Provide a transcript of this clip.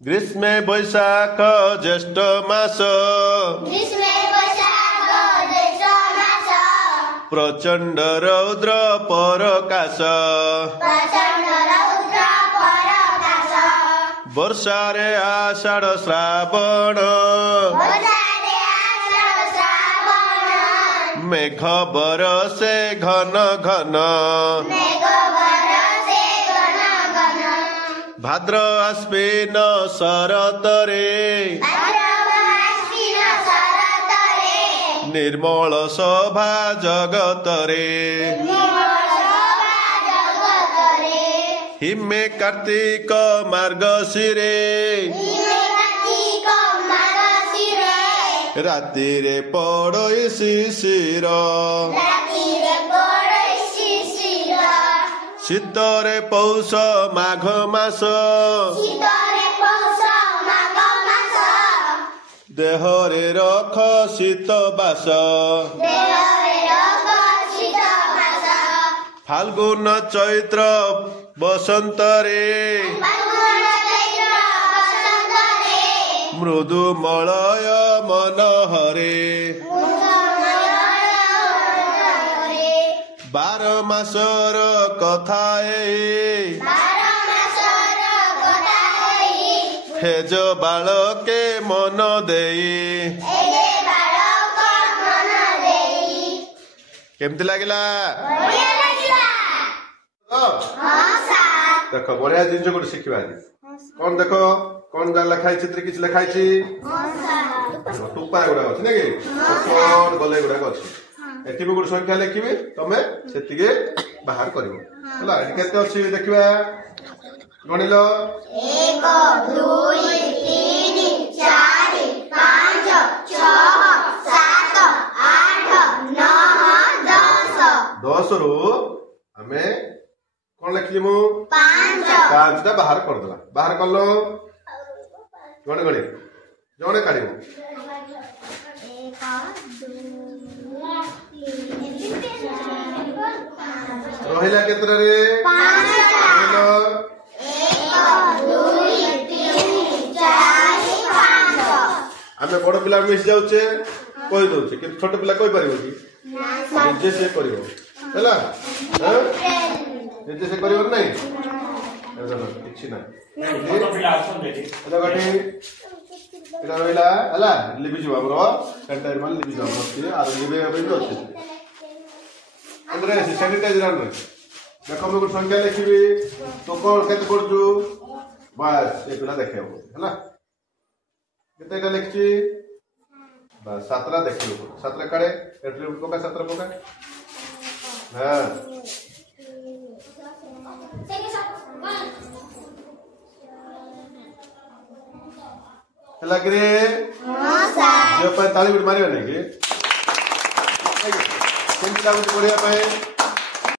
ग्रीष्मे बैशाख ज्येष्ठ मास प्रचंड रौद्र परकाश वर्षारे आषाढ़ श्रावण मेघ बरसे घन घन भाद्र आश्विन शरतरे निर्मल शोभा जगतरे हिमे कार्तिक मार्गशीरे रातिरे पड़ोई शिशिर शीतरे पौष माघ मास देहरे रख शीत बास फाल्गुन चैत्र बसंतरे मृदु मलय मनहरे 12 मासर कथाए हेज बालके मन देई केमती लगिला देख बढ़िया जिन गोटे शिखा कौन देख कौन लिखाई चित्र किसी लिखाई टुपा गुड़ा अच्छे ना कि गले गुड़ाक अच्छे एटी भी गोटे संख्या लिखी तमें से बाहर कर देखा गणिल 1 2 3 4 5 6 7 8 9 10 रु आमे कौन लिखली मु 5 टा बाहर कर देला बाहर करलो गणे गणे जणे काढी 1 2 3 रहिला केतरा रे 5 आमे बड़ पिला मिस जाउचे कहि दउचे कि छोट पिला कहि परिबो कि निजे से करिवो हैला निजे से करिवो नै किछि ना छोट पिला असन देती एला गाडी एला रहिला हैला लिबि जो हमरो सेंटर मान लिबि जो हमरो आरो लिबे अबे तो अछि अंदर से सैनिटाइजर आन देखो मैं कुछ संख्या लिखिबी तो कोन केते करजु बस ए पिला देखेबो हैला कितने का लिखी बस 17 देख लो 17 काड़े एट्रीब्यूट को का 17 को का हां लग रे हां सर जो पर ताली बिट मारियो नहीं के केन लागु बढ़िया पे